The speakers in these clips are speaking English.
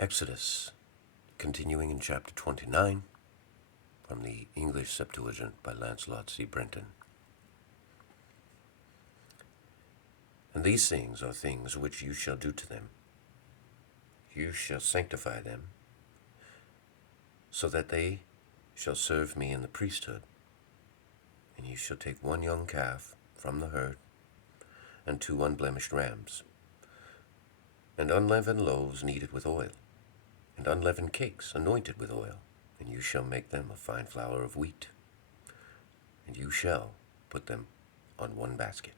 Exodus, continuing in chapter 29, from the English Septuagint by Lancelot C. Brenton. And these things are things which you shall do to them. You shall sanctify them, so that they shall serve me in the priesthood. And you shall take one young calf from the herd, and 2 unblemished rams, and unleavened loaves kneaded with oil, and unleavened cakes anointed with oil, and you shall make them of fine flour of wheat, and you shall put them on one basket.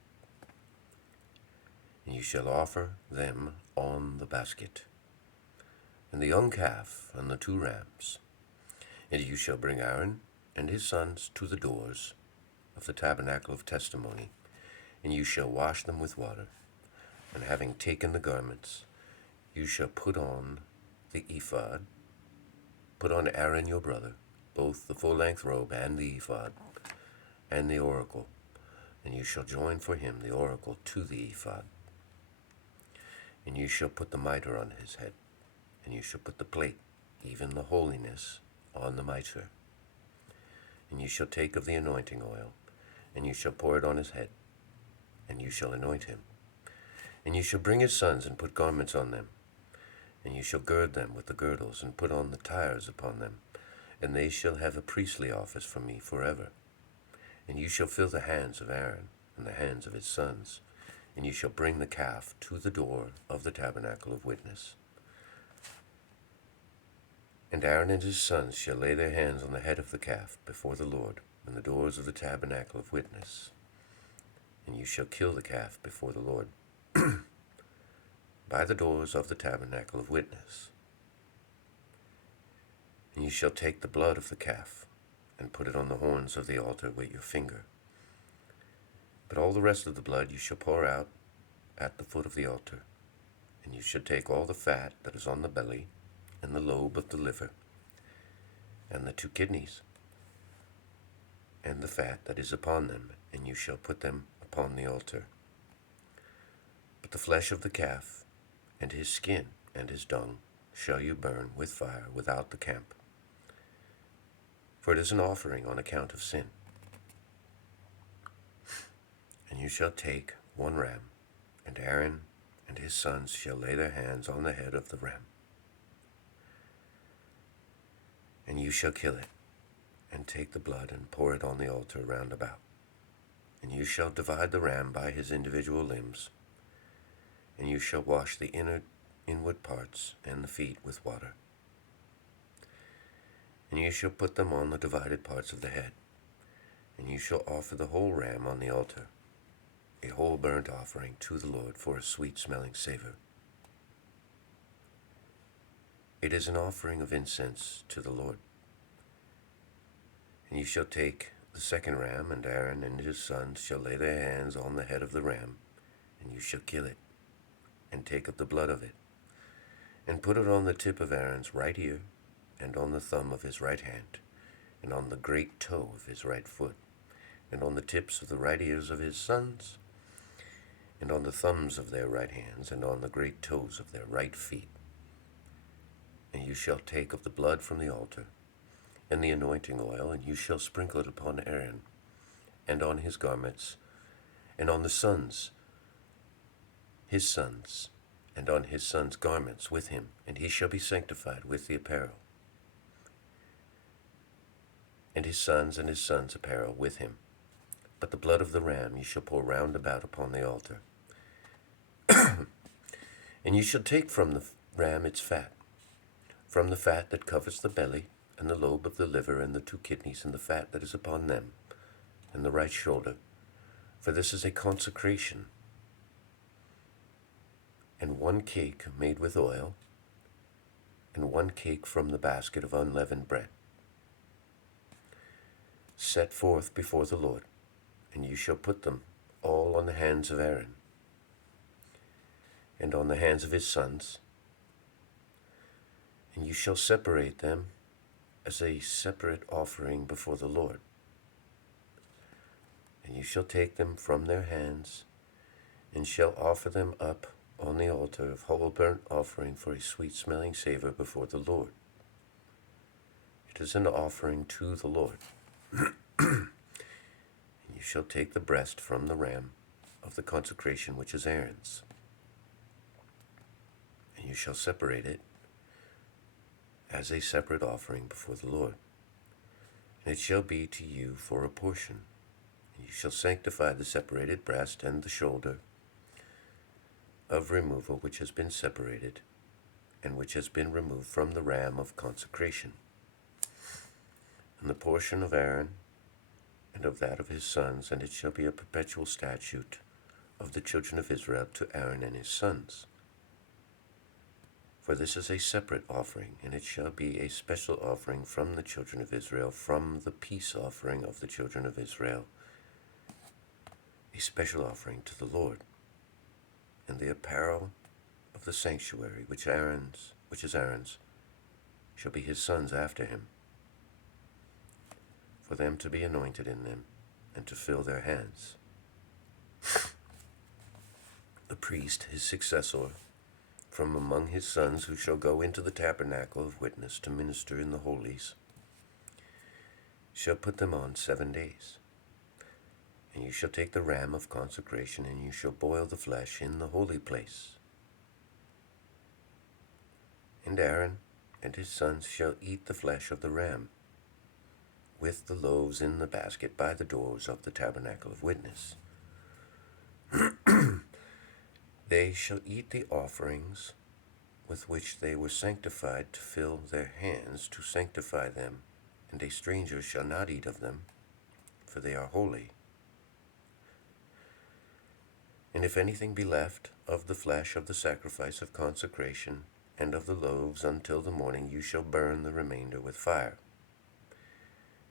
And you shall offer them on the basket, and the young calf and the 2 rams. And you shall bring Aaron and his sons to the doors of the tabernacle of testimony, and you shall wash them with water. And having taken the garments, you shall put on the ephod, put on Aaron your brother, both the full-length robe and the ephod, and the oracle, and you shall join for him the oracle to the ephod. And you shall put the mitre on his head, and you shall put the plate, even the holiness, on the mitre. And you shall take of the anointing oil, and you shall pour it on his head, and you shall anoint him. And you shall bring his sons and put garments on them, and you shall gird them with the girdles, and put on the tires upon them, and they shall have a priestly office for me forever. And you shall fill the hands of Aaron and the hands of his sons, and you shall bring the calf to the door of the tabernacle of witness. And Aaron and his sons shall lay their hands on the head of the calf before the Lord in the doors of the tabernacle of witness. And you shall kill the calf before the Lord by the doors of the tabernacle of witness. And you shall take the blood of the calf and put it on the horns of the altar with your finger. But all the rest of the blood you shall pour out at the foot of the altar. And you shall take all the fat that is on the belly, and the lobe of the liver, and the 2 kidneys, and the fat that is upon them, and you shall put them upon the altar. But the flesh of the calf, and his skin, and his dung, shall you burn with fire without the camp. For it is an offering on account of sin. And you shall take 1 ram, and Aaron and his sons shall lay their hands on the head of the ram. And you shall kill it, and take the blood and pour it on the altar round about. And you shall divide the ram by his individual limbs, and you shall wash the inward parts and the feet with water. And you shall put them on the divided parts of the head, and you shall offer the whole ram on the altar, a whole burnt offering to the Lord for a sweet-smelling savor. It is an offering of incense to the Lord. And you shall take the 2nd ram, and Aaron and his sons shall lay their hands on the head of the ram, and you shall kill it, and take of the blood of it, and put it on the tip of Aaron's right ear, and on the thumb of his right hand, and on the great toe of his right foot, and on the tips of the right ears of his sons, and on the thumbs of their right hands, and on the great toes of their right feet. And you shall take of the blood from the altar, and the anointing oil, and you shall sprinkle it upon Aaron, and on his garments, and on his sons, and on his sons' garments with him, and he shall be sanctified with the apparel. And his sons' apparel with him. But the blood of the ram you shall pour round about upon the altar. And you shall take from the ram its fat, from the fat that covers the belly, and the lobe of the liver, and the 2 kidneys, and the fat that is upon them, and the right shoulder, for this is a consecration, and 1 cake made with oil, and 1 cake from the basket of unleavened bread, set forth before the Lord, and you shall put them all on the hands of Aaron, and on the hands of his sons, and you shall separate them as a separate offering before the Lord. And you shall take them from their hands, and shall offer them up on the altar of whole burnt offering for a sweet-smelling savor before the Lord. It is an offering to the Lord. And you shall take the breast from the ram of the consecration which is Aaron's, and you shall separate it as a separate offering before the Lord. And it shall be to you for a portion. And you shall sanctify the separated breast and the shoulder of removal which has been separated, and which has been removed from the ram of consecration. And the portion of Aaron and of that of his sons, and it shall be a perpetual statute of the children of Israel to Aaron and his sons. For this is a separate offering, and it shall be a special offering from the children of Israel, from the peace offering of the children of Israel, a special offering to the Lord. And the apparel of the sanctuary, which is Aaron's, shall be his sons after him, for them to be anointed in them, and to fill their hands. The priest, his successor, from among his sons, who shall go into the tabernacle of witness to minister in the holies, shall put them on 7 days. And you shall take the ram of consecration, and you shall boil the flesh in the holy place. And Aaron and his sons shall eat the flesh of the ram, with the loaves in the basket by the doors of the tabernacle of witness. They shall eat the offerings with which they were sanctified to fill their hands to sanctify them, and a stranger shall not eat of them, for they are holy. And if anything be left of the flesh of the sacrifice of consecration and of the loaves until the morning, you shall burn the remainder with fire.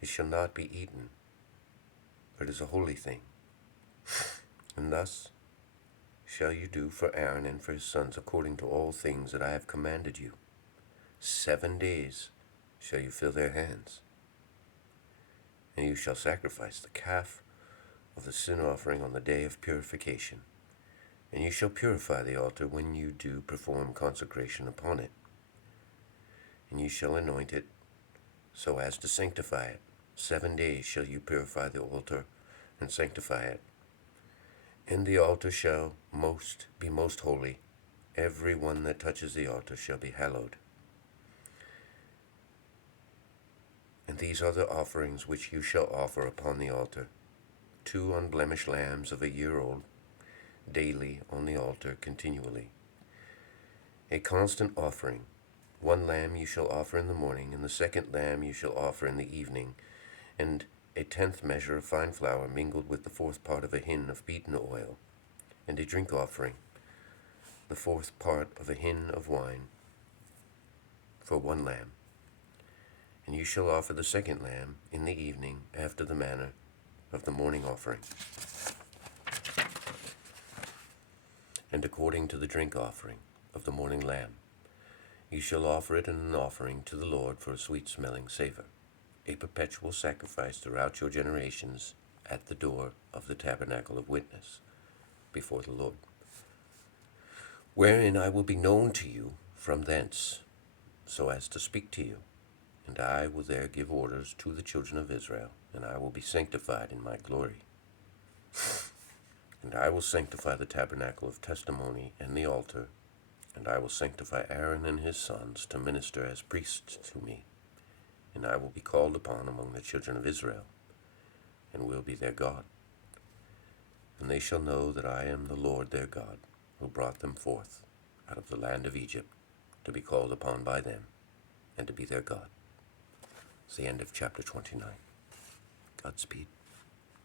It shall not be eaten, for it is a holy thing. And thus shall you do for Aaron and for his sons according to all things that I have commanded you. 7 days shall you fill their hands. And you shall sacrifice the calf of the sin offering on the day of purification. And you shall purify the altar when you do perform consecration upon it. And you shall anoint it so as to sanctify it. 7 days shall you purify the altar and sanctify it. And the altar shall be most holy. Every one that touches the altar shall be hallowed. And these are the offerings which you shall offer upon the altar: 2 unblemished lambs of a year old, daily on the altar continually. A constant offering: 1 lamb you shall offer in the morning, and the 2nd lamb you shall offer in the evening, and a 10th measure of fine flour mingled with the 4th part of a hin of beaten oil, and a drink offering, the 4th part of a hin of wine, for 1 lamb. And you shall offer the 2nd lamb in the evening after the manner of the morning offering. And according to the drink offering of the morning lamb, you shall offer it in an offering to the Lord for a sweet-smelling savor, a perpetual sacrifice throughout your generations at the door of the tabernacle of witness before the Lord, wherein I will be known to you from thence, so as to speak to you. And I will there give orders to the children of Israel, and I will be sanctified in my glory. And I will sanctify the tabernacle of testimony and the altar, and I will sanctify Aaron and his sons to minister as priests to me. And I will be called upon among the children of Israel, and will be their God. And they shall know that I am the Lord their God, who brought them forth out of the land of Egypt, to be called upon by them, and to be their God. It's the end of chapter 29. Godspeed.